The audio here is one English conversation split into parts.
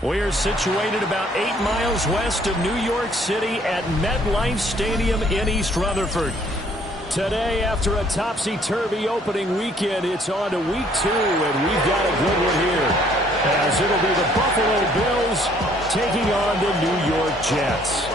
We're situated about 8 miles west of New York City at MetLife Stadium in East Rutherford. Today, after a topsy-turvy opening weekend, it's on to week 2, and we've got a good one here, as it'll be the Buffalo Bills taking on the New York Jets.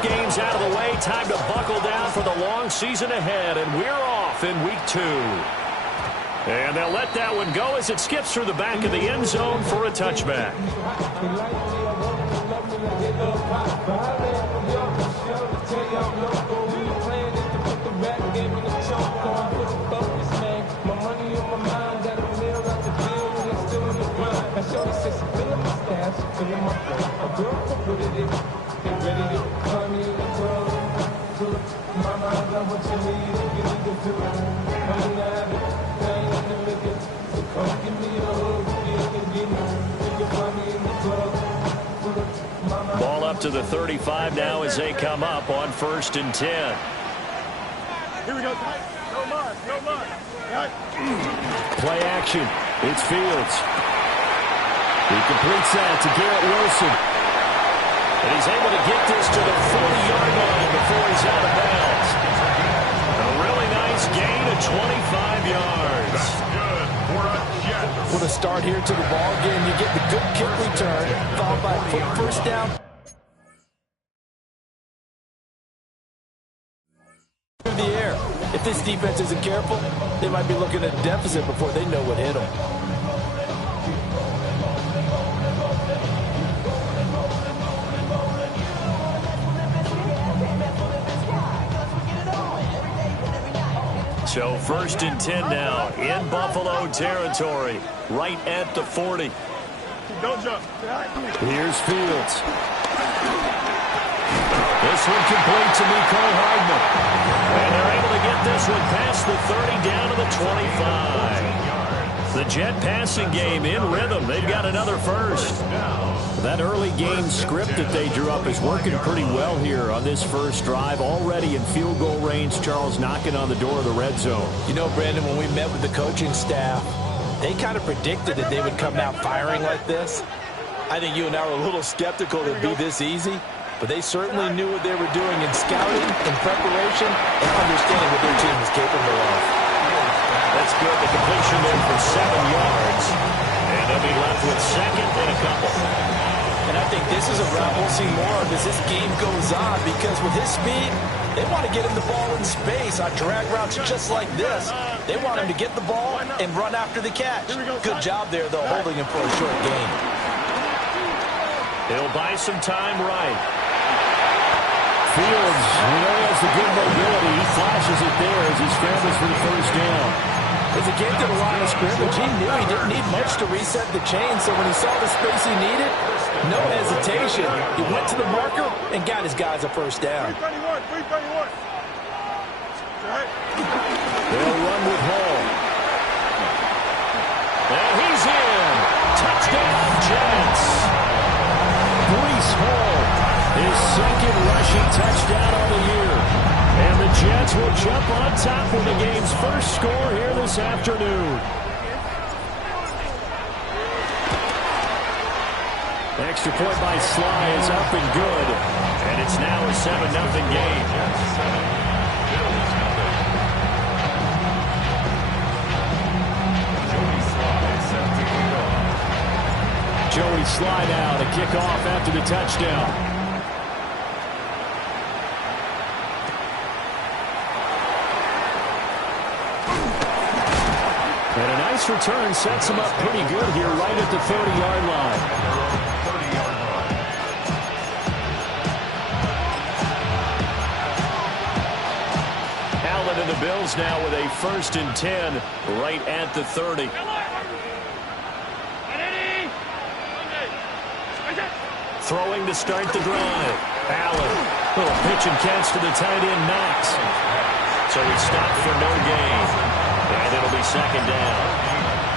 Game's out of the way. Time to buckle down for the long season ahead, and we're off in week 2. And they'll let that one go as it skips through the back of the end zone for a touchback. Ball up to the 35 now as they come up on 1st and 10. Here we go. No more. No more. Play action. It's Fields. He completes that to Garrett Wilson. And he's able to get this to the 40-yard line before he's out of bounds. A really nice gain of 25 yards. That's good for a Jet. With a start here to the ball game, you get the good kick return, followed by a quick first down. Through the air. If this defense isn't careful, they might be looking at a deficit before they know what hit them. So 1st and 10 now in Buffalo territory, right at the 40. Don't jump. Here's Fields. This one complete to Mecole Hardman. And they're able to get this one past the 30 down to the 25. The Jet passing game in rhythm. They've got another first. That early game script that they drew up is working pretty well here on this first drive. Already in field goal range, Charles knocking on the door of the red zone. You know, Brandon, when we met with the coaching staff, they kind of predicted that they would come out firing like this. I think you and I were a little skeptical that it'd be this easy, but they certainly knew what they were doing in scouting, in preparation, and understanding what their team is capable of. That's good. The completion there for 7 yards. And they'll be left with 2nd and a couple. And I think this is a route we'll see more of as this game goes on, because with his speed, they want to get him the ball in space on drag routes just like this. They want him to get the ball and run after the catch. Good job there, though, holding him for a short gain. He'll buy some time right. Fields, he has the good mobility. He flashes it there as he scrambles for the first down. As he came to the line of scrimmage, he knew he didn't need much to reset the chain, so when he saw the space he needed, no hesitation. He went to the marker and got his guys a first down. 331. They'll run with Hall. And he's in. Touchdown, Jets. Breece Hall, his 2nd rushing touchdown on the year. And the Jets will jump on top with the game's first score here this afternoon. Extra point by Sly is up and good. And it's now a 7-0 game. Joey Sly now to kick off after the touchdown. And a nice return sets him up pretty good here right at the 30-yard line. Allen and the Bills now with a 1st and 10 right at the 30. Throwing to start the drive. Allen, little pitch and catch to the tight end, Knox. So he stopped for no gain. And it'll be 2nd down.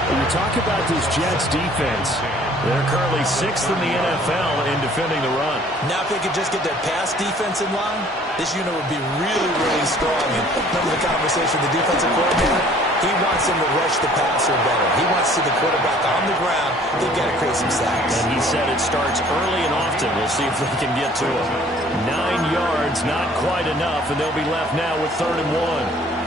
When you talk about this Jets defense, They're currently 6th in the NFL in defending the run. Now if they could just get their pass defense in line, this unit would be really, really strong. And remember the conversation with the defensive coordinator? He wants them to rush the passer better. He wants to see the quarterback on the ground. They've got to create some sacks. And he said it starts early and often. We'll see if they can get to him. 9 yards, not quite enough, and they'll be left now with 3rd and 1.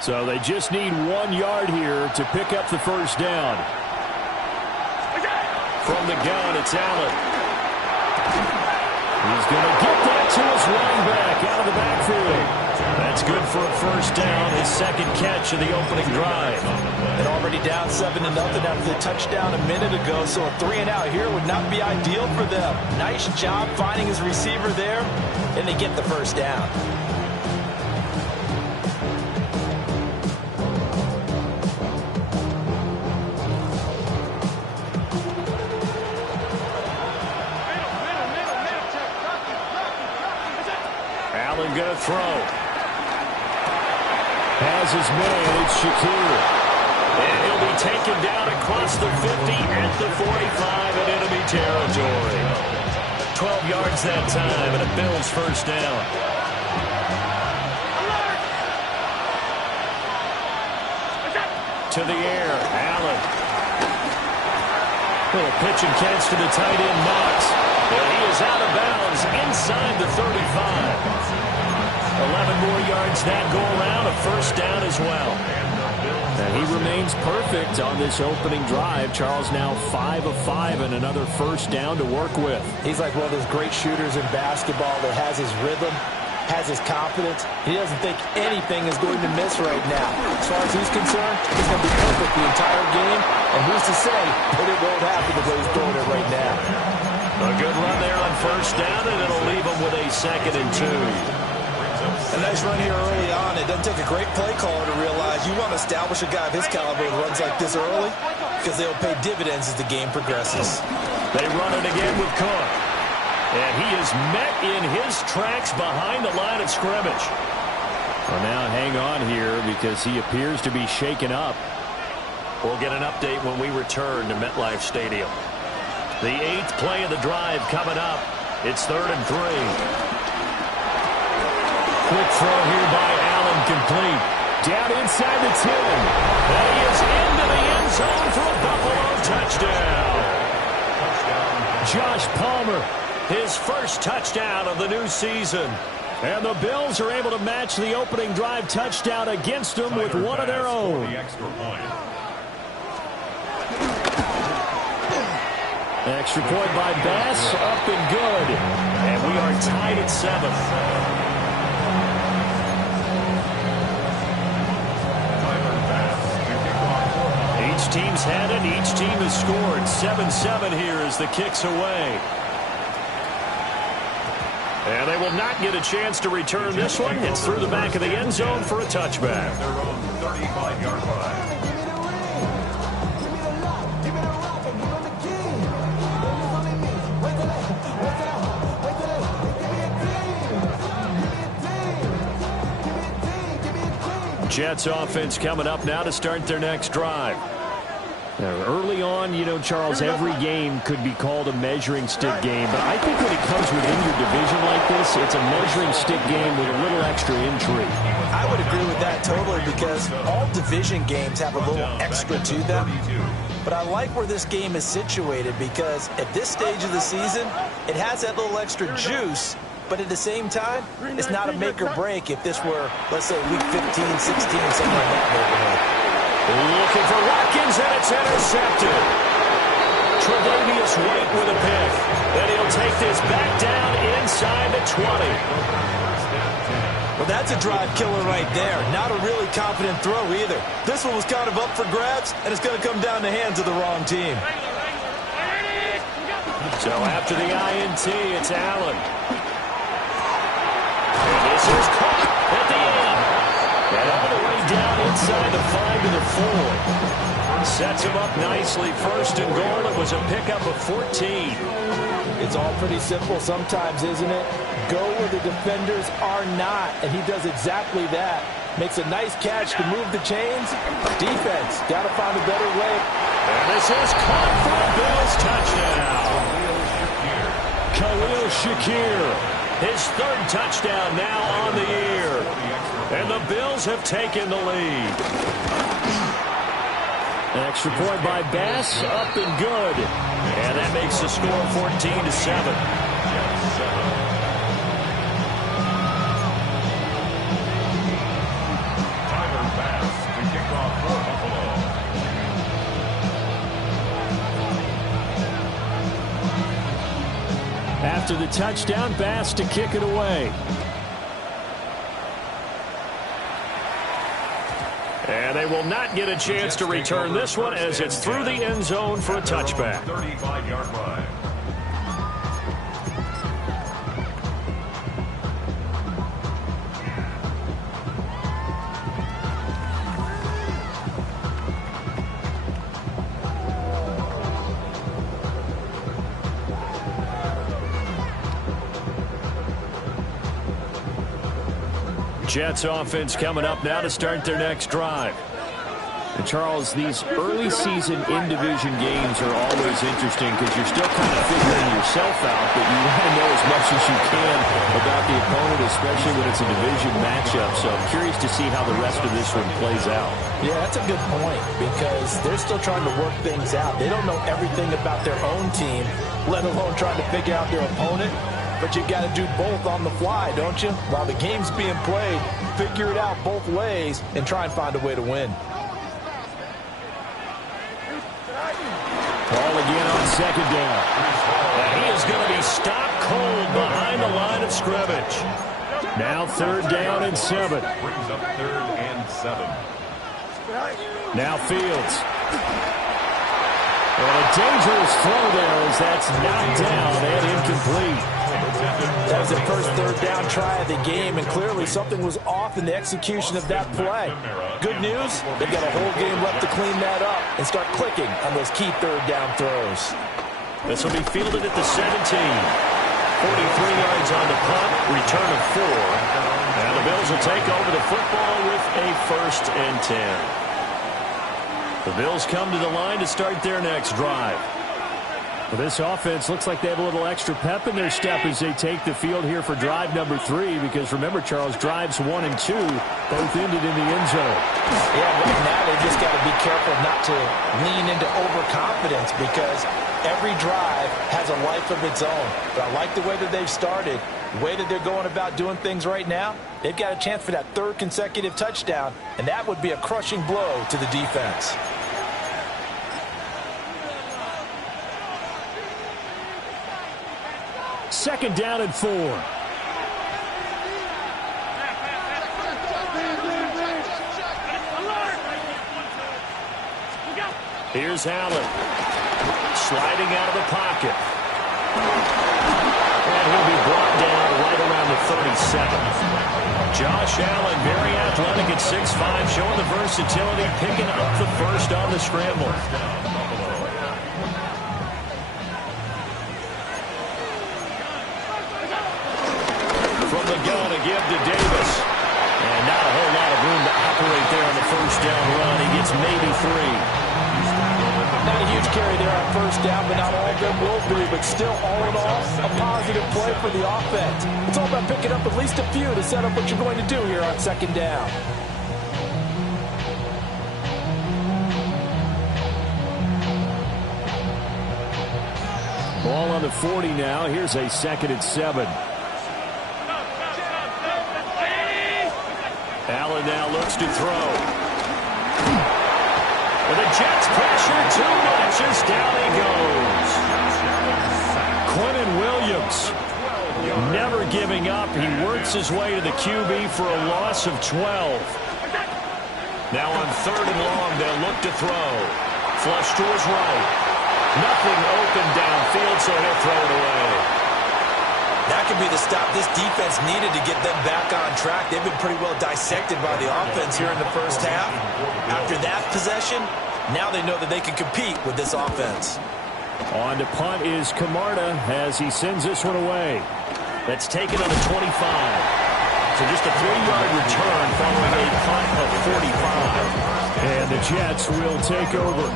So they just need 1 yard here to pick up the first down. From the gun, it's Allen. He's going to get that to his running back out of the backfield. That's good for a first down, his second catch of the opening drive. And already down 7-0 after the touchdown a minute ago, so a 3-and-out here would not be ideal for them. Nice job finding his receiver there, and they get the first down. Going to throw. Has his man, it's Shakir. And he'll be taken down across the 50 at the 45 in enemy territory. 12 yards that time and a Bills first down. To the air, Allen. Little pitch and catch to the tight end, Knox. And he is out of bounds inside the 35. 11 more yards that go around, a first down as well. And he remains perfect on this opening drive. Charles now 5 of 5 and another first down to work with. He's like one of those great shooters in basketball that has his rhythm, has his confidence. He doesn't think anything is going to miss right now. As far as he's concerned, he's going to be perfect the entire game. And who's to say that it won't happen the way he's throwing it right now. A good run there on first down, and it'll leave him with a 2nd and 2. A nice run here early on. It doesn't take a great play caller to realize you want to establish a guy of his caliber who runs like this early because they'll pay dividends as the game progresses. They run it again with Cook. And he is met in his tracks behind the line of scrimmage. Well, now hang on here because he appears to be shaken up. We'll get an update when we return to MetLife Stadium. The 8th play of the drive coming up. It's 3rd and 3. Quick throw here by Allen, complete. Down inside the 10. And he is into the end zone for a Buffalo touchdown. Josh Palmer, his first touchdown of the new season. And the Bills are able to match the opening drive touchdown against them with one of their own. Extra point by Bass, up and good. And we are tied at 7. Each team's had it. Each team has scored. 7-7 here as the kick's away. And they will not get a chance to return this one. It's through the back of the end zone for a touchback. Their own 35-yard line. Jets offense coming up now to start their next drive. Now, early on, you know, Charles, every game could be called a measuring stick game. But I think when it comes within your division like this, it's a measuring stick game with a little extra intrigue. I would agree with that totally because all division games have a little extra to them. But I like where this game is situated because at this stage of the season, it has that little extra juice. But at the same time, it's not a make or break if this were, let's say, week 15, 16, something like that neighborhood. Looking for Watkins, and it's intercepted. Tre'Davious White with a pick. And he'll take this back down inside the 20. Well, that's a drive killer right there. Not a really confident throw either. This one was kind of up for grabs, and it's going to come down the hands of the wrong team. So after the INT, it's Allen. And this is caught at the end. And all the way down inside the 5 to the 4. Sets him up nicely. 1st and goal. It was a pickup of 14. It's all pretty simple sometimes, isn't it? Go where the defenders are not, and he does exactly that. Makes a nice catch to move the chains. Defense, got to find a better way. And this is caught for a Bills touchdown. Khalil Shakir, his third touchdown now on the year. And the Bills have taken the lead. An extra point by Bass, up and good. And that makes the score 14-7. After the touchdown, Bass to kick it away. And they will not get a chance to return this one as it's through the end zone for a touchback. 35-yard line. Jets offense coming up now to start their next drive. And Charles, these early season in-division games are always interesting because you're still kind of figuring yourself out, but you want to know as much as you can about the opponent, especially when it's a division matchup. So I'm curious to see how the rest of this one plays out. Yeah, that's a good point because they're still trying to work things out. They don't know everything about their own team, let alone trying to figure out their opponent. But you got to do both on the fly, don't you? While the game's being played, figure it out both ways and try and find a way to win. Ball again on second down. And he is going to be stopped cold behind the line of scrimmage. Now third down and 7. Brings up 3rd and 7. Now Fields. And a dangerous throw there as that's knocked down and incomplete. That was the first third down try of the game, and clearly something was off in the execution of that play. Good news, they've got a whole game left to clean that up and start clicking on those key third down throws. This will be fielded at the 17. 43 yards on the punt, return of 4. And the Bills will take over the football with a 1st and 10. The Bills come to the line to start their next drive. Well, this offense looks like they have a little extra pep in their step as they take the field here for drive number 3, because remember, Charles, drives 1 and 2 both ended in the end zone. Yeah, right now they just got to be careful not to lean into overconfidence because every drive has a life of its own. But I like the way that they've started, the way that they're going about doing things right now. They've got a chance for that 3rd consecutive touchdown, and that would be a crushing blow to the defense. Second down and 4. Here's Allen. Sliding out of the pocket. And he'll be brought down right around the 37. Josh Allen, very athletic at 6'5", showing the versatility, picking up the first on the scramble. From the gun, a give to Davis. And not a whole lot of room to operate there on the first down run. He gets maybe 3. Not a huge carry there on first down, but not all of them will be. But still, all in all, a positive play for the offense. It's all about picking up at least a few to set up what you're going to do here on second down. Ball on the 40 now. Here's a 2nd and 7. Allen now looks to throw. And the Jets pressure 2 notches. Down he goes. Quinnen Williams never giving up. He works his way to the QB for a loss of 12. Now on 3rd and long, they'll look to throw. Flush to his right. Nothing open downfield, so he'll throw it away. That could be the stop this defense needed to get them back on track. They've been pretty well dissected by the offense here in the first half. After that possession, now they know that they can compete with this offense. On to punt is Camarda as he sends this one away. That's taken on the 25. So just a 3-yard return following a punt of 45. And the Jets will take over.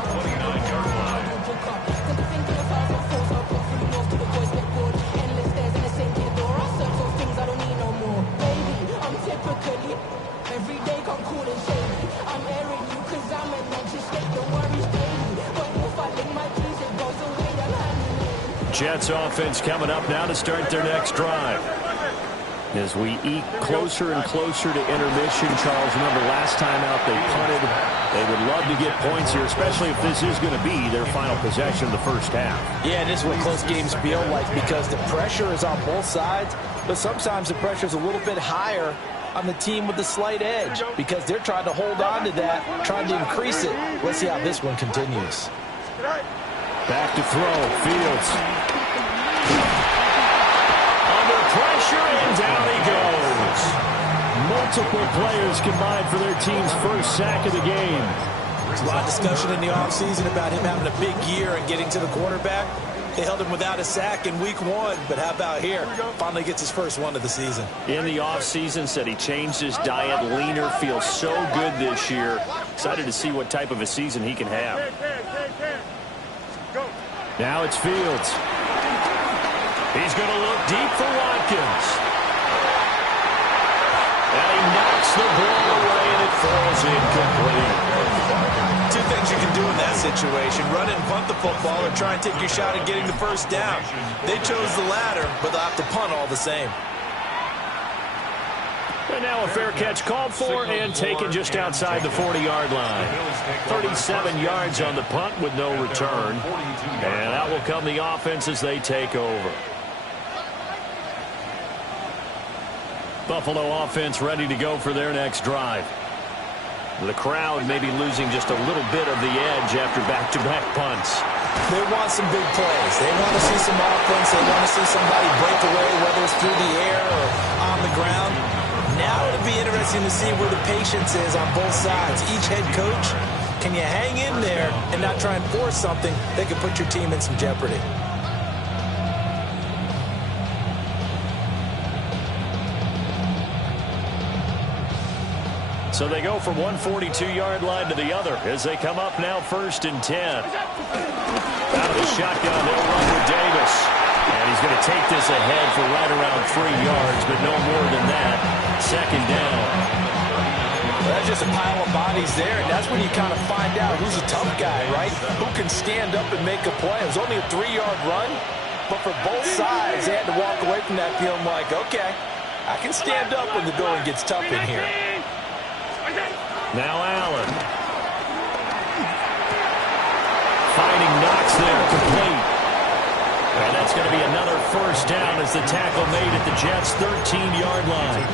Jets offense coming up now to start their next drive. As we eke closer and closer to intermission, Charles, remember last time out they punted. They would love to get points here, especially if this is going to be their final possession of the first half. Yeah, and this is what close games feel like because the pressure is on both sides, but sometimes the pressure is a little bit higher on the team with the slight edge because they're trying to hold on to that, trying to increase it. Let's see how this one continues. Back to throw, Fields. Under pressure, and down he goes. Multiple players combined for their team's first sack of the game. There's a lot of discussion in the offseason about him having a big year and getting to the quarterback. They held him without a sack in week 1, but how about here? Finally gets his first one of the season. In the offseason, said he changed his diet, leaner, feels so good this year. Excited to see what type of a season he can have. Now it's Fields. He's going to look deep for Watkins. And he knocks the ball away, and it falls incomplete. Two things you can do in that situation: run and punt the football, or try and take your shot at getting the first down. They chose the latter, but they'll have to punt all the same. And now a fair catch called for and taken just outside the 40-yard line. 37 yards on the punt with no return. And out will come the offense as they take over. Buffalo offense ready to go for their next drive. The crowd may be losing just a little bit of the edge after back-to-back punts. They want some big plays. They want to see some offense. They want to see somebody break away, whether it's through the air or on the ground. Now it'll be interesting to see where the patience is on both sides. Each head coach, can you hang in there and not try and force something that could put your team in some jeopardy? So they go from one 42-yard line to the other as they come up now 1st and 10. Out of the shotgun, they'll run with Davis. And he's going to take this ahead for right around 3 yards, but no more than that. 2nd down. Well, that's just a pile of bodies there, and that's when you kind of find out who's a tough guy, right? Who can stand up and make a play. It was only a 3-yard run, but for both sides, they had to walk away from that feeling like, okay, I can stand up when the going gets tough in here. Now Allen. Finding Knox there, complete. And that's going to be another 1st down as the tackle made at the Jets' 13-yard line.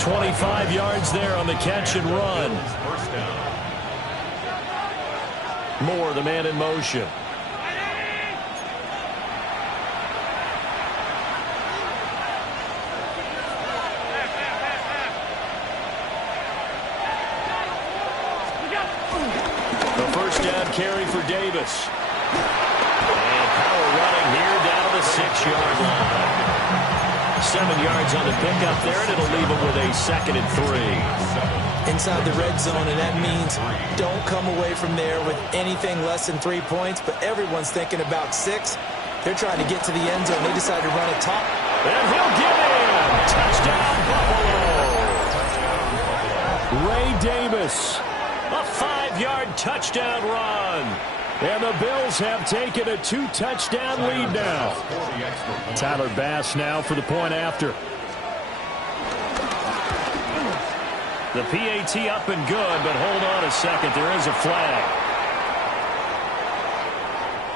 25 yards there on the catch and run. Moore, the man in motion. The 1st down carry for Davis. And power running here down to the 6-yard line. 7 yards on the pickup there, and it'll leave them with a 2nd and 3. Inside the red zone, and that means don't come away from there with anything less than 3 points, but everyone's thinking about 6. They're trying to get to the end zone. They decide to run a top. And he'll get in! Touchdown, Buffalo! Ray Davis, a 5-yard touchdown run. And the Bills have taken a 2-touchdown lead now. Tyler Bass now for the point after. The PAT up and good, but hold on a second. There is a flag.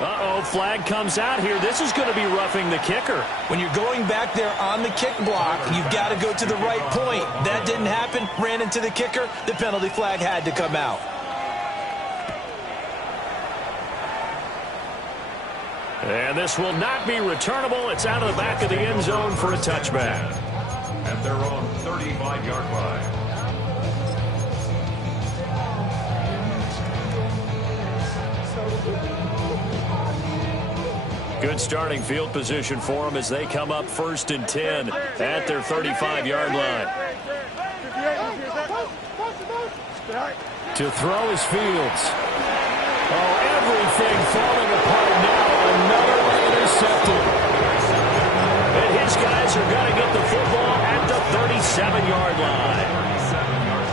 Uh-oh, flag comes out here. This is going to be roughing the kicker. When you're going back there on the kick block, you've got to go to the right point. That didn't happen. Ran into the kicker. The penalty flag had to come out. And this will not be returnable. It's out of the back of the end zone for a touchback. At their own 35-yard line. Good starting field position for them as they come up 1st and 10 at their 35-yard line. To throw is Fields. Oh, everything falling apart now. Another one intercepted. And his guys are going to get the football at the 37-yard line.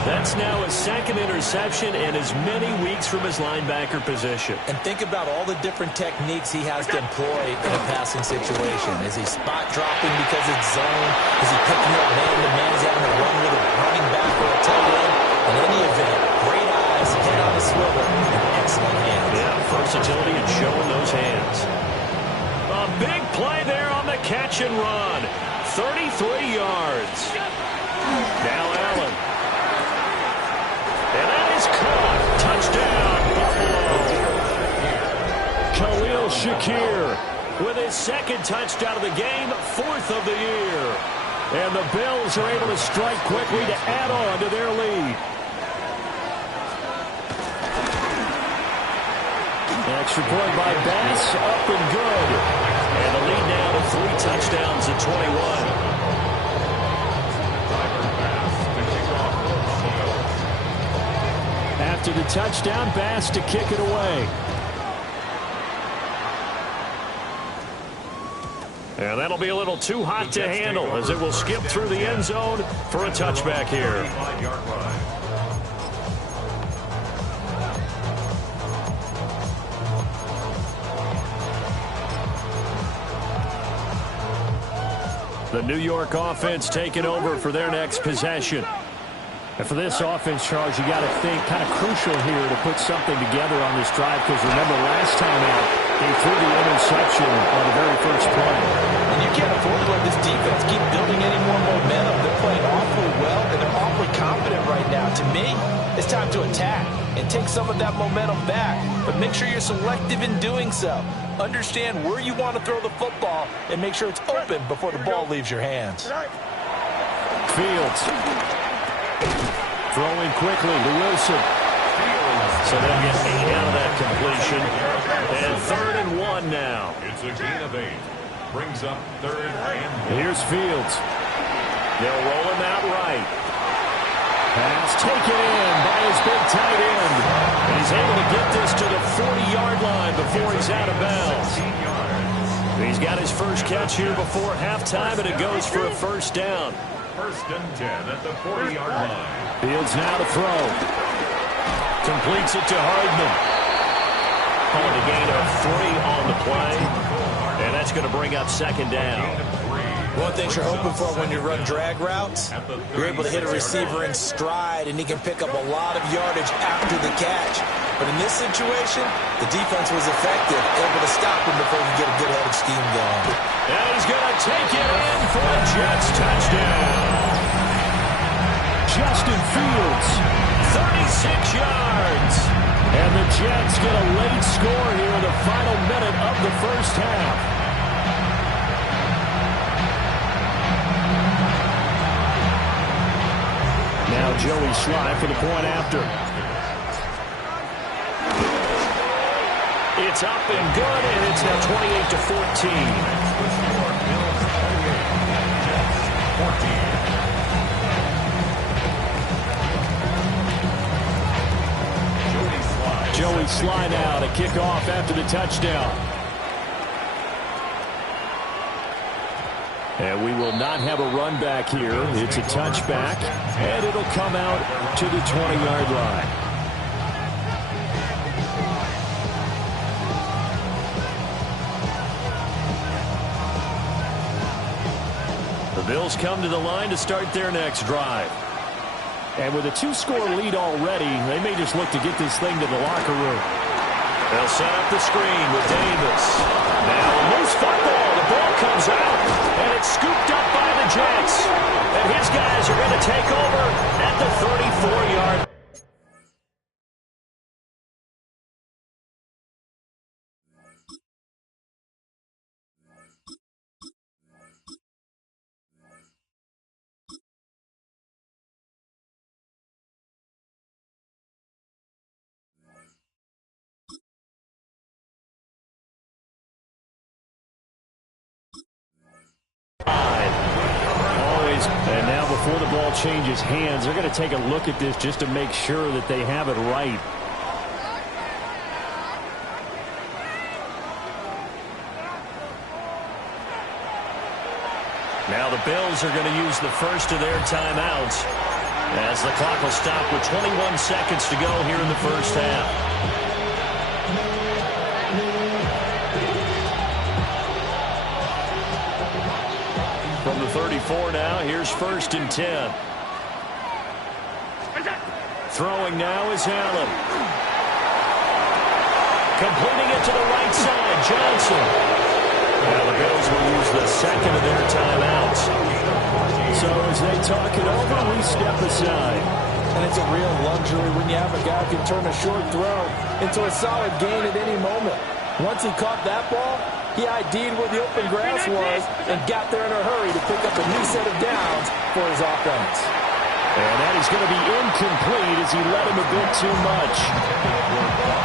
That's now his 2nd interception and as many weeks from his linebacker position. And think about all the different techniques he has to employ in a passing situation. Is he spot dropping because it's zone? Is he picking up man-to-man? Is he having to run with a running back or a tight end? In any event, great eyes, head on a swivel, and excellent hands. Yeah, versatility and showing those hands. A big play there on the catch and run. 33 yards. Now Allen. And that is caught. Touchdown, Buffalo. Khalil Shakir with his 2nd touchdown of the game, 4th of the year. And the Bills are able to strike quickly to add on to their lead. Extra point by Bass, up and good. And the lead now to 3 touchdowns at 21. After the touchdown, Bass to kick it away. And that'll be a little too hot to handle as it will skip through the end zone for a touchback here. The New York offense taking over for their next possession. And for this offense, Charles, you got to think kind of crucial here to put something together on this drive because remember last time out, they threw the interception on the very first play. And you can't afford to let this defense keep building any more momentum. They're playing awfully well, and they're awfully confident right now. To me, it's time to attack and take some of that momentum back. But make sure you're selective in doing so. Understand where you want to throw the football and make sure it's open before the ball leaves your hands. Fields. Throwing quickly to Wilson. So they'll get 8 out of that completion. And 3rd and 1 now. It's a gain of 8. Brings up 3rd and 1. Here's Fields. They'll roll him out right. Pass taken in by his big tight end. And he's able to get this to the 40-yard line before he's out of bounds. He's got his first catch here before halftime, and it goes for a 1st down. 1st and 10 at the 40-yard line. Fields now to throw. Completes it to Hardman. Calling a gain of 3 on the play. And that's going to bring up 2nd down. One thing you're hoping for when you run drag routes, you're able to hit a receiver in stride, and he can pick up a lot of yardage after the catch. But in this situation, the defense was effective, able to stop him before he get a good head of steam going. And he's going to take it in for a Jets touchdown. Justin Fields, 36 yards. And the Jets get a late score here in the final minute of the first half. Now Joey Sly for the point after. It's up and good, and it's now 28-14. Joey Sly now to kick off after the touchdown. And we will not have a run back here. It's a touchback, and it'll come out to the 20-yard line. The Bills come to the line to start their next drive. And with a 2-score lead already, they may just look to get this thing to the locker room. They'll set up the screen with Davis. Now a loose football. The ball comes out, and it's scooped up by the Jets. And his guys are going to take over at the 34-yard before the ball changes hands. They're going to take a look at this just to make sure that they have it right. Now the Bills are going to use the first of their timeouts as the clock will stop with 21 seconds to go here in the first half. From the 34 now, here's 1st and 10. Throwing now is Allen. Completing it to the right side, Johnson. Now the Bills will use the second of their timeouts. So as they talk it over, we step aside. And it's a real luxury when you have a guy who can turn a short throw into a solid gain at any moment. Once he caught that ball, he ID'd where the open grass was and got there in a hurry to pick up a new set of downs for his offense. And that is going to be incomplete as he led him a bit too much.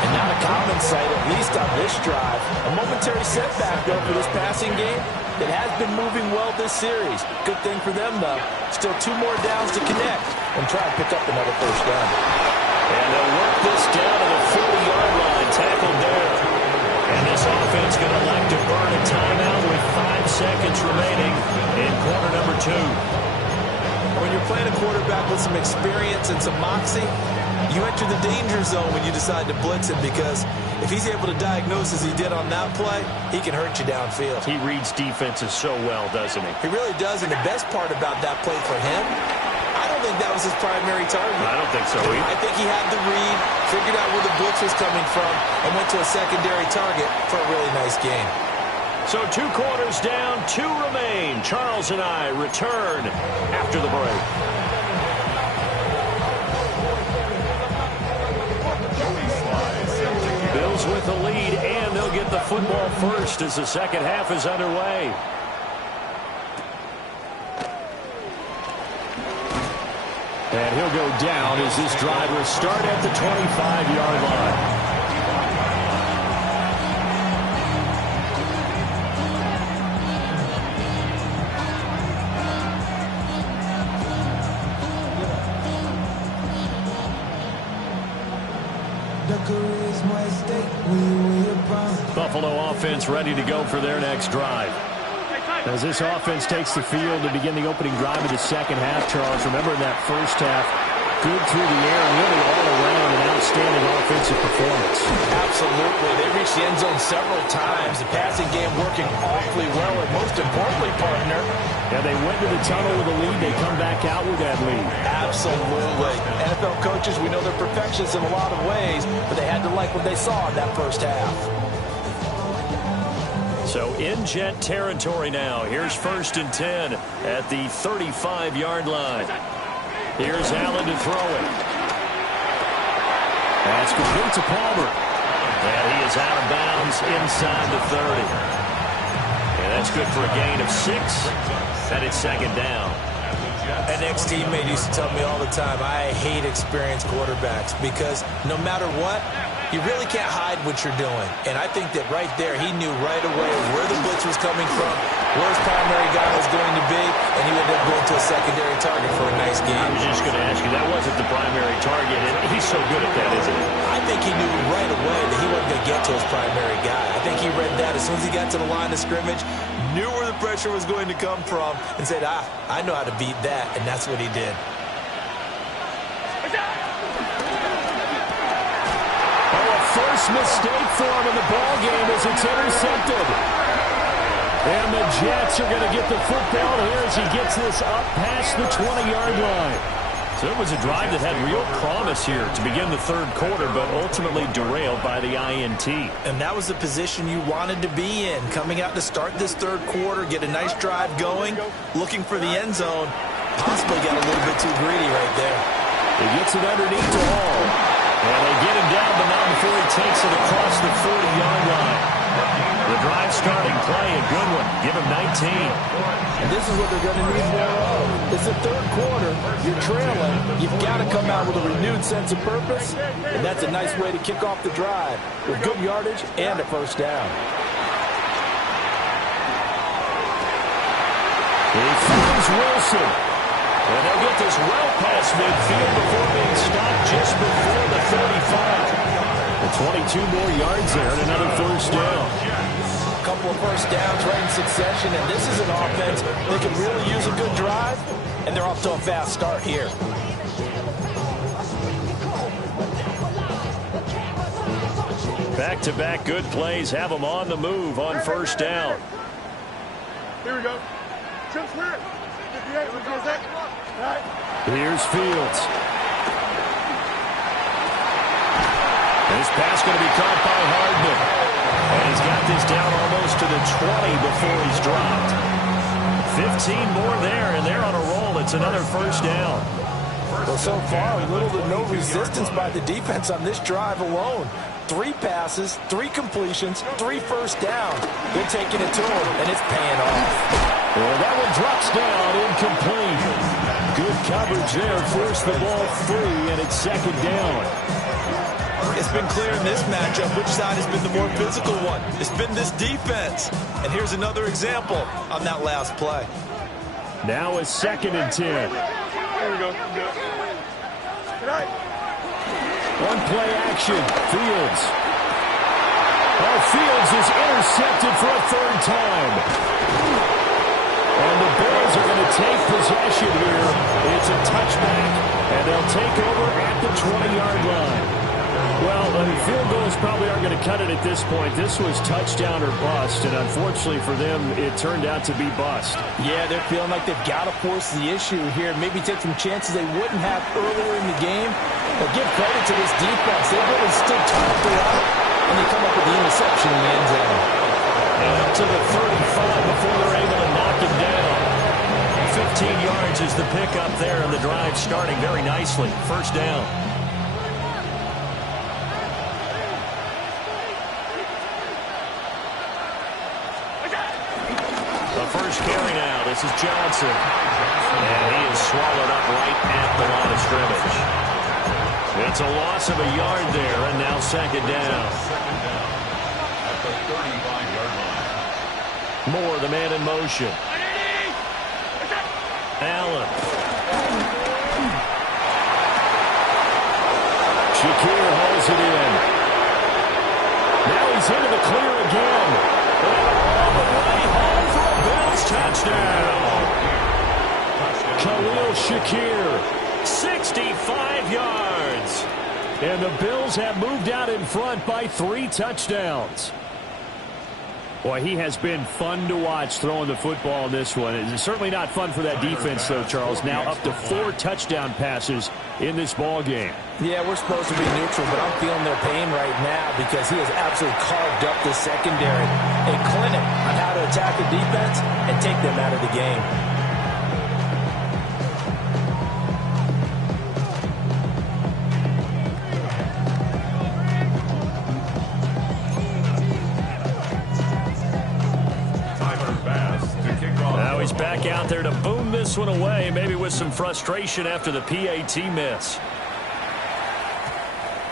And not a common sight, at least on this drive. A momentary setback, though, for this passing game that has been moving well this series. Good thing for them, though. Still 2 more downs to connect and try and pick up another first down. And they'll work this down to the 40-yard line, tackled there. And this offense going to elect to burn a timeout with 5 seconds remaining in quarter number 2. When you're playing a quarterback with some experience and some moxie, you enter the danger zone when you decide to blitz him, because if he's able to diagnose as he did on that play, he can hurt you downfield. He reads defenses so well, doesn't he? He really does, and the best part about that play for him, I don't think that was his primary target. I don't think so either. I think he had the read, figured out where the blitz was coming from, and went to a secondary target for a really nice gain. So 2 quarters down, 2 remain. Charles and I return after the break. Bills with the lead, and they'll get the football first as the second half is underway. And he'll go down as this drive will start at the 25-yard line. Buffalo offense ready to go for their next drive. As this offense takes the field to begin the opening drive of the second half, Charles, remember in that first half, good through the air and really all around an outstanding offensive performance. Absolutely. They reached the end zone several times. The passing game working awfully well, and most importantly, partner, yeah, they went to the tunnel with a lead. They come back out with that lead. Absolutely. NFL coaches, we know they're perfectionists in a lot of ways, but they had to like what they saw in that first half. So in Jet territory now. Here's 1st and 10 at the 35-yard line. Here's Allen to throw it. That's complete to Palmer. And he is out of bounds inside the 30. And that's good for a gain of 6. And it's 2nd down. An ex-teammate used to tell me all the time, I hate experienced quarterbacks because no matter what, you really can't hide what you're doing. And I think that right there, he knew right away where the blitz was coming from, where his primary guy was going to be, and he ended up going to a secondary target for a nice game. I was just going to ask you, that wasn't the primary target, and he's so good at that, isn't he? I think he knew right away that he wasn't going to get to his primary guy. I think he read that as soon as he got to the line of scrimmage, knew where the pressure was going to come from, and said, I know how to beat that, and that's what he did. First mistake for him in the ball game as it's intercepted. And the Jets are going to get the football here as he gets this up past the 20-yard line. So it was a drive that had real promise here to begin the third quarter, but ultimately derailed by the INT. And that was the position you wanted to be in, coming out to start this third quarter, get a nice drive going, looking for the end zone. Possibly got a little bit too greedy right there. He gets it underneath to Hall. And they get him down, but not before he takes it across the 40-yard line. The drive starting play, a good one. Give him 19. And this is what they're going to need more of. It's the third quarter. You're trailing. You've got to come out with a renewed sense of purpose. And that's a nice way to kick off the drive with good yardage and a first down. He finds Wilson. And they'll get this well past midfield before being stopped just before the 35. And 22 more yards there and another first down. A couple of first downs right in succession, and this is an offense that can really use a good drive, and they're off to a fast start here. Back-to-back good plays have them on the move on first down. Here we go. Trips clear. 58, we're going to right. Here's Fields. This pass going to be caught by Hardman. And he's got this down almost to the 20 before he's dropped. 15 more there, and they're on a roll. It's another first down. Well, so far, little to no resistance by the defense on this drive alone. 3 passes, 3 completions, 3 first downs. They're taking it to him, and it's paying off. Well, that one drops down, incomplete. Good coverage there, forced the ball free, and it's second down. It's been clear in this matchup which side has been the more physical one. It's been this defense. And here's another example on that last play. Now it's 2nd and 10. There we go. Good night. One play action. Fields. Oh, Fields is intercepted for a 3rd time. And the Bills are going to take possession here. It's a touchback, and they'll take over at the 20-yard line. Well, field goals probably aren't going to cut it at this point. This was touchdown or bust, and unfortunately for them, it turned out to be bust. Yeah, they're feeling like they've got to force the issue here, maybe take some chances they wouldn't have earlier in the game. But give credit to this defense. They really stood tall throughout, and they come up with the interception in the end zone. And up to the 35 before they're able to knock him down. 15 yards is the pickup there, and the drive starting very nicely. First down. First carry now. This is Johnson. And he is swallowed up right at the line of scrimmage. It's a loss of a yard there, and now second down. At the 35-yard line. Moore, the man in motion. Allen. Shakir hauls it in. Now he's into the clear again. All the way home for a Bills touchdown. Khalil Shakir, 65 yards. And the Bills have moved out in front by 3 touchdowns. Boy, he has been fun to watch throwing the football in this one. It's certainly not fun for that defense, though, Charles. Now up to 4 touchdown passes in this ball game. Yeah, we're supposed to be neutral, but I'm feeling their pain right now because he has absolutely carved up the secondary. A clinic on how to attack the defense and take them out of the game. Now he's back out there to boom this one away, maybe with some frustration after the PAT miss.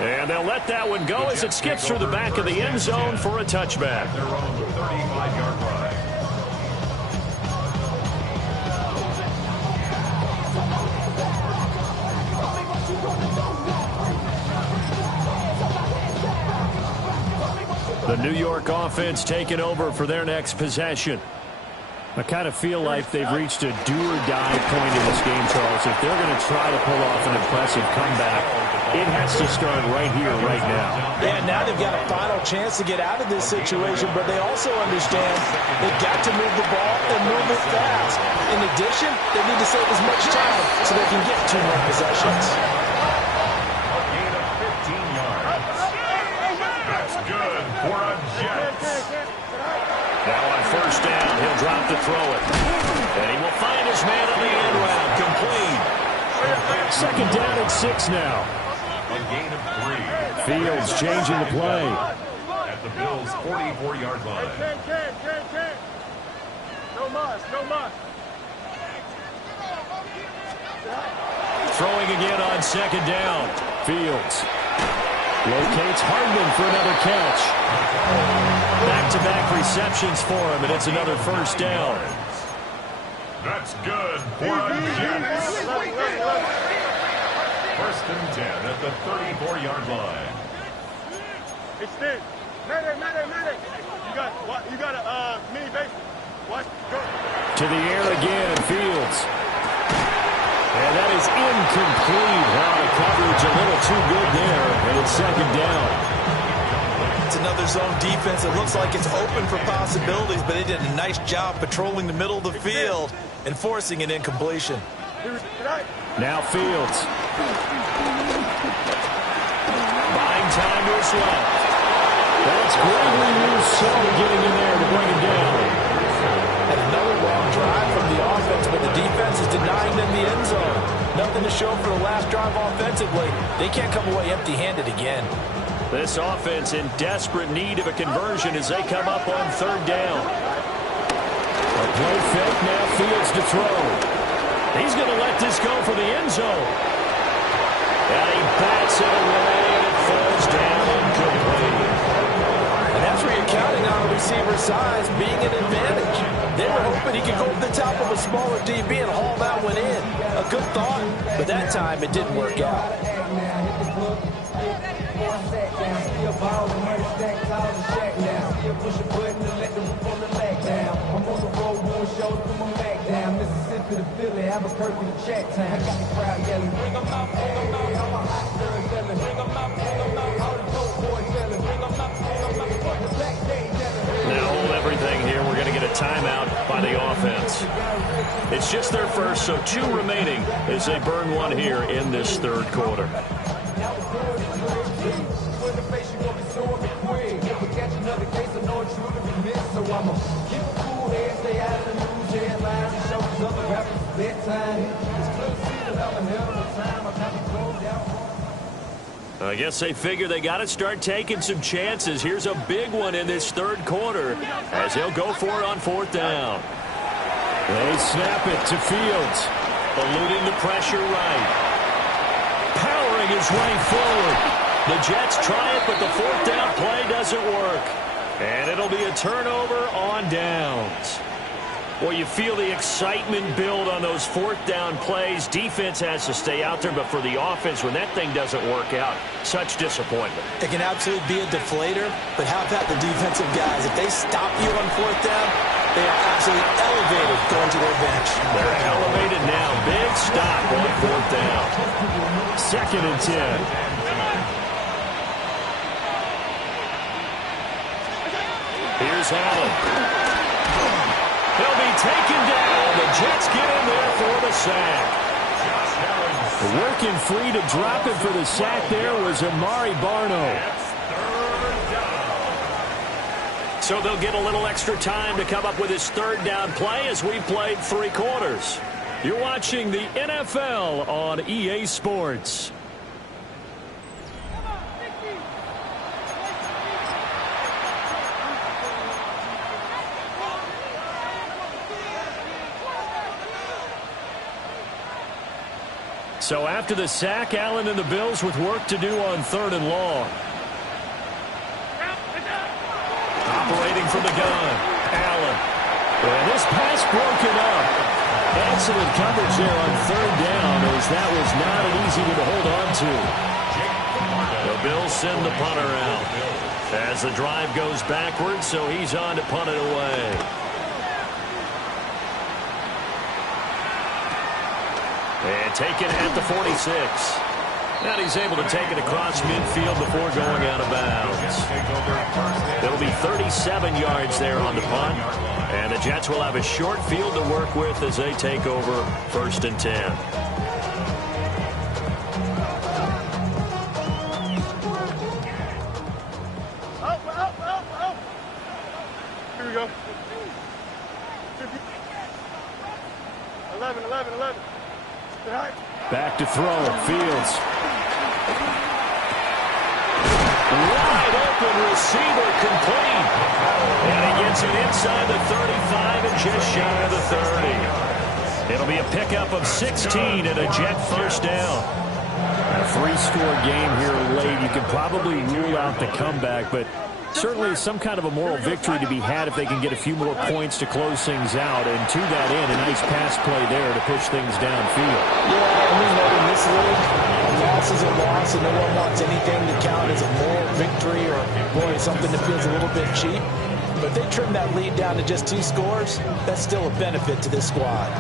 And they'll let that one go as it skips through the back of the end zone for a touchback. Their own 35-yard line. The New York offense taking over for their next possession. I kind of feel like they've reached a do-or-die point in this game, Charles. If they're going to try to pull off an impressive comeback, it has to start right here, right now. Yeah, now they've got a final chance to get out of this situation, but they also understand they've got to move the ball and move it fast. In addition, they need to save as much time so they can get 2 more possessions. A gain of 15 yards. That's good for a Jets. Now on first down, he'll drop to throw it. And he will find his man on the end route, complete. Second down and 6 now. A gain of 3. Fields changing the play. At the Bills' 44-yard line. No muss, no muss. Throwing again on second down. Fields locates Hardman for another catch. Back-to-back receptions for him, and it's another first down. That's good for a Jets. First and 10 at the 34-yard line. Extend. Mayday. You got a mini base. Watch. Go. To the air again, Fields. And that is incomplete. The coverage a little too good there, and it's second down. It's another zone defense. It looks like it's open for possibilities, but they did a nice job patrolling the middle of the field and forcing an incompletion. Now Fields. Buying time to his left. That's Gregory Rousseau getting in there to bring him down. And another long drive from the offense, but the defense is denying them the end zone. Nothing to show for the last drive offensively. They can't come away empty-handed again. This offense in desperate need of a conversion as they come up on third down. A play fake, now Fields to throw. He's going to let this go for the end zone. And he bats it away, and it falls down incomplete. And that's where you're counting on a receiver's size being an advantage. They were hoping he could go to the top of a smaller DB and haul that one in. A good thought, but that time it didn't work out. Now hold everything here. We're going to get a timeout by the offense. It's just their first, so 2 remaining as they burn one here in this third quarter. I guess they figure they got to start taking some chances. Here's a big one in this third quarter as he'll go for it on fourth down. They snap it to Fields, eluding the pressure right. Powering his way forward. The Jets try it, but the fourth down play doesn't work. And it'll be a turnover on downs. Well, you feel the excitement build on those fourth down plays. Defense has to stay out there, but for the offense, when that thing doesn't work out, such disappointment. It can absolutely be a deflator, but how about the defensive guys? If they stop you on fourth down, they are absolutely elevated going to their bench. They're elevated now. Big stop on fourth down. Second and 10. Here's Allen. He'll be taken down. The Jets get in there for the sack. Working free to drop it for the sack there was Amari Barno. So they'll get a little extra time to come up with his third down play as we played 3 quarters. You're watching the NFL on EA Sports. So after the sack, Allen and the Bills with work to do on third and long. Operating from the gun, Allen. And this pass broken up. Excellent coverage there on third down as that was not an easy one to hold on to. The Bills send the punter out as the drive goes backwards, so he's on to punt it away. And taken at the 46. And he's able to take it across midfield before going out of bounds. It'll be 37 yards there on the punt. And the Jets will have a short field to work with as they take over first and 10. Here we go. 11. Back to throw. Fields. Wide open receiver complete. And he gets it inside the 35 and just shy of the 30. It'll be a pickup of 16 and a Jet first down. A 3-score game here late. You can probably rule out the comeback, but Certainly some kind of a moral victory to be had if they can get a few more points to close things out. And to that end, a nice pass play there to push things downfield. Yeah, and we know in this league, a loss is a loss, and no one wants anything to count as a moral victory or, boy, something that feels a little bit cheap. But if they trim that lead down to just 2 scores, that's still a benefit to this squad.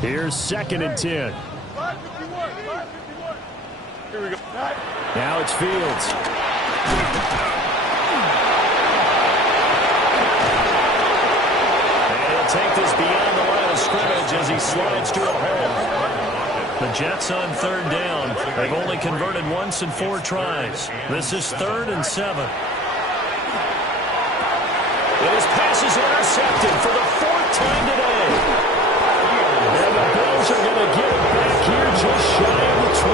Here's 2nd and 10. 551. Here we go. Now it's Fields. And he'll take this beyond the line of scrimmage as he slides to a hole. The Jets on 3rd down. They've only converted once in 4 tries. This is 3rd and 7. And his pass is intercepted for the 4th time today. And the Bills are going to get it back here just shy of the 20.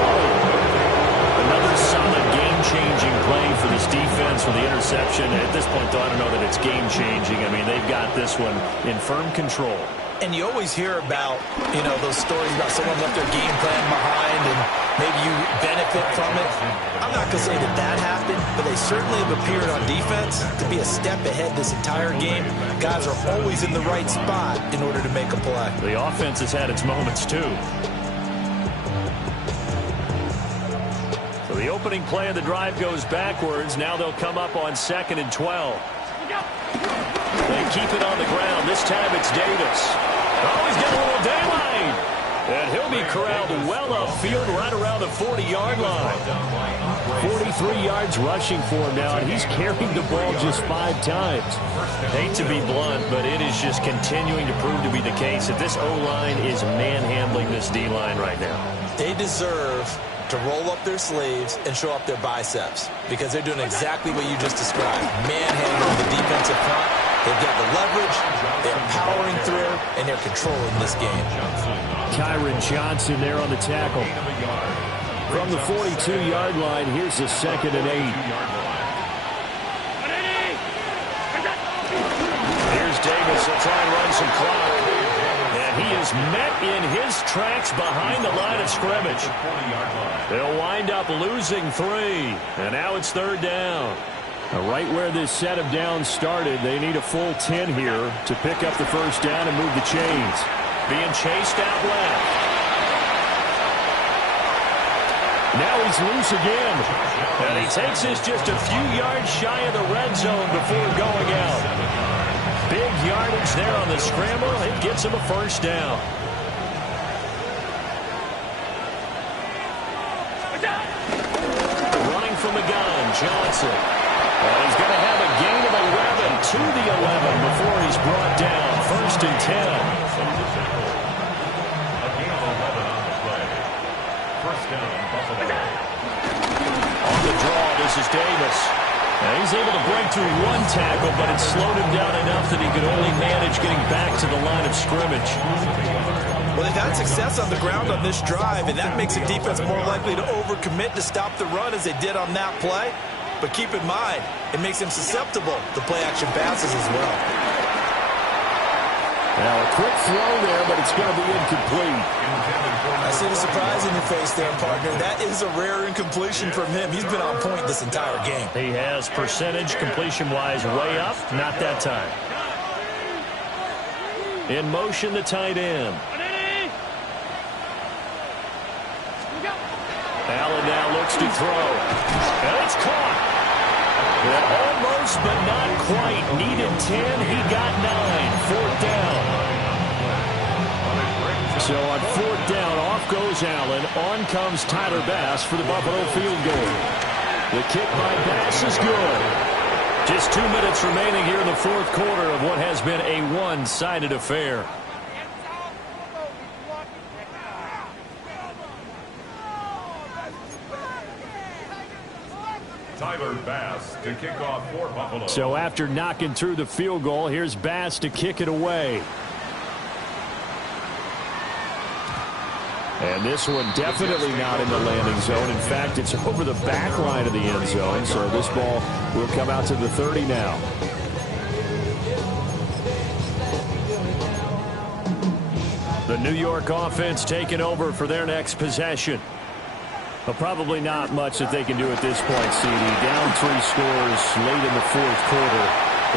Another solid game-changing play for this defense for the interception. At this point, though, I don't know that it's game-changing. I mean, they've got this one in firm control. And you always hear about, those stories about someone left their game plan behind and maybe you benefit from it. I'm not going to say that happened, but they certainly have appeared on defense to be a step ahead this entire game. Guys are always in the right spot in order to make a play. The offense has had its moments, too. So the opening play of the drive goes backwards. Now they'll come up on 2nd and 12. They keep it on the ground. This time it's Davis. Oh, he's got a little daylight. And he'll be corralled well upfield right around the 40-yard line. 43 yards rushing for him now, and he's carried the ball just 5 times. Hate to be blunt, but it is just continuing to prove to be the case that this O-line is manhandling this D-line right now. They deserve to roll up their sleeves and show up their biceps because they're doing exactly what you just described. Manhandling the defensive front. They've got the leverage, they're powering through, and they're controlling this game. Kyron Johnson there on the tackle. From the 42-yard line, here's the 2nd and 8. Here's Davis. He'll try and run some clock. And he is met in his tracks behind the line of scrimmage. They'll wind up losing 3. And now it's 3rd down. Right where this set of downs started, they need a full 10 here to pick up the 1st down and move the chains. Being chased out left. Now he's loose again. And he takes this just a few yards shy of the red zone before going out. Big yardage there on the scramble. It gets him a 1st down. Running from the gun, Johnson. And he's going to have a gain of 11 to the 11 before he's brought down. 1st and 10. A gain of 11 on the play. 1st down, Buffalo. On the draw, this is Davis. And he's able to break through 1 tackle, but it slowed him down enough that he could only manage getting back to the line of scrimmage. Well, they've had success on the ground on this drive, and that makes the defense more likely to overcommit to stop the run as they did on that play. But keep in mind, it makes them susceptible to play-action passes as well. Now, a quick throw there, but it's going to be incomplete. I see the surprise in your face there, partner. That is a rare incompletion from him. He's been on point this entire game. He has percentage completion-wise way up. Not that time. In motion, the tight end. Allen now looks to throw. And it's caught. And almost, but not quite. Needed 10. He got 9. 4th down. So on 4th down, off goes Allen. On comes Tyler Bass for the Buffalo field goal. The kick by Bass is good. Just 2 minutes remaining here in the 4th quarter of what has been a one-sided affair. Tyler Bass to kick off for Buffalo. So after knocking through the field goal, here's Bass to kick it away. And this one definitely not in the landing zone. In fact, it's over the back line of the end zone. So this ball will come out to the 30 now. New York offense taking over for their next possession. But probably not much that they can do at this point, CD. Down 3 scores late in the fourth quarter.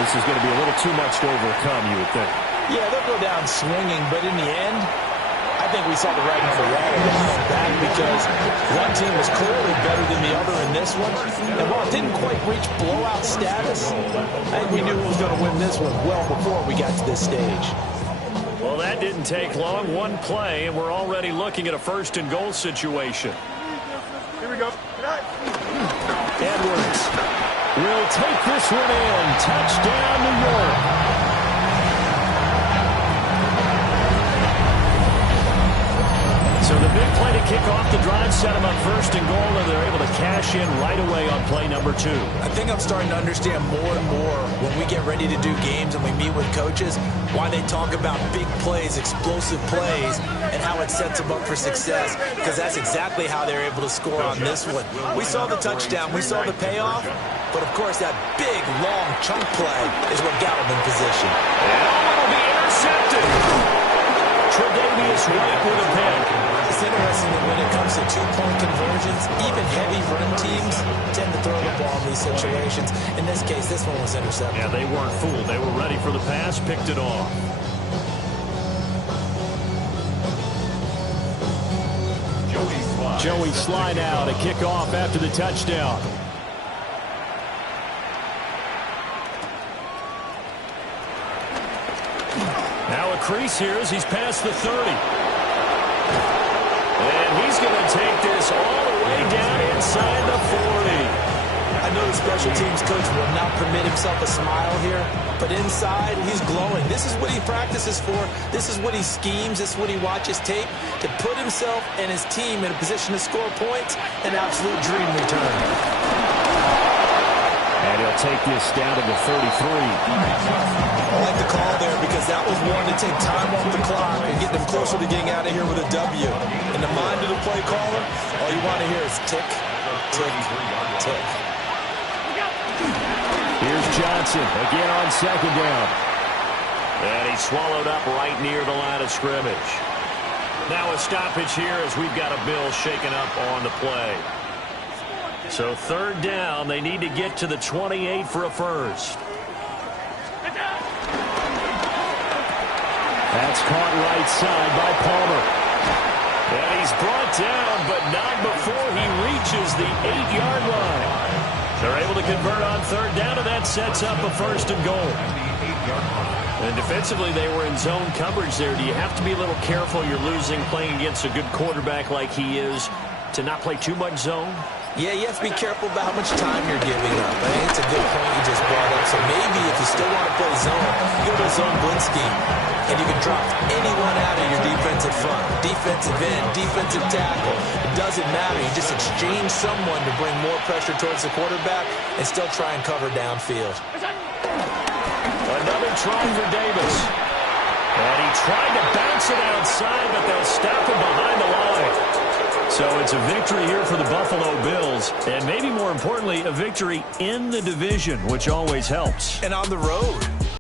This is going to be a little too much to overcome, you would think. Yeah, they'll go down swinging, but in the end, I think we saw the writing on the wall on that because one team was clearly better than the other in this one. And while it didn't quite reach blowout status, I think we knew who was going to win this one well before we got to this stage. Well, that didn't take long. One play, and we're already looking at a first-and-goal situation. Here we go. Edwards will take this one in. Touchdown, New York. So the big play to kick off the drive set them up first and goal, and they're able to cash in right away on play number 2. I think I'm starting to understand more and more when we get ready to do games and we meet with coaches why they talk about big plays, explosive plays, and how it sets them up for success, because that's exactly how they're able to score on this one. We saw the touchdown. We saw the payoff. But, of course, that big, long chunk play is what got them in position. And it'll be intercepted. Tre'Davious White with a pick. It's interesting that when it comes to two-point conversions, even heavy run teams tend to throw the ball in these situations. In this case, this one was intercepted. Yeah, they weren't fooled. They were ready for the pass, picked it off. Joey slide out, a kickoff after the touchdown. Now a crease here as he's past the 30. And he's going to take this all the way down inside the 40. I know the special teams coach will not permit himself a smile here, but inside he's glowing. This is what he practices for. This is what he schemes. This is what he watches tape to put himself and his team in a position to score points. An absolute dream return. And he'll take this down to the 33. I like the call there because that was one to take time off the clock and get them closer to getting out of here with a W. In the mind of the play caller, all you want to hear is tick, tick, tick. Here's Johnson again on second down. And he's swallowed up right near the line of scrimmage. Now a stoppage here as we've got a Bill shaken up on the play. So third down, they need to get to the 28 for a first. That's caught right side by Palmer. And he's brought down, but not before he reaches the 8-yard line. They're able to convert on third down, and that sets up a first and goal. And defensively, they were in zone coverage there. Do you have to be a little careful? You're losing playing against a good quarterback like he is to not play too much zone? Yeah, you have to be careful about how much time you're giving up. I think it's a good point you just brought up. So maybe if you still want to play zone, you go to a zone blitz scheme, and you can drop anyone out of your defensive front, defensive end, defensive tackle. It doesn't matter. You just exchange someone to bring more pressure towards the quarterback and still try and cover downfield. Another try for Davis. And he tried to bounce it outside, but they'll stop him behind the line. So it's a victory here for the Buffalo Bills, and maybe more importantly, a victory in the division, which always helps. And on the road.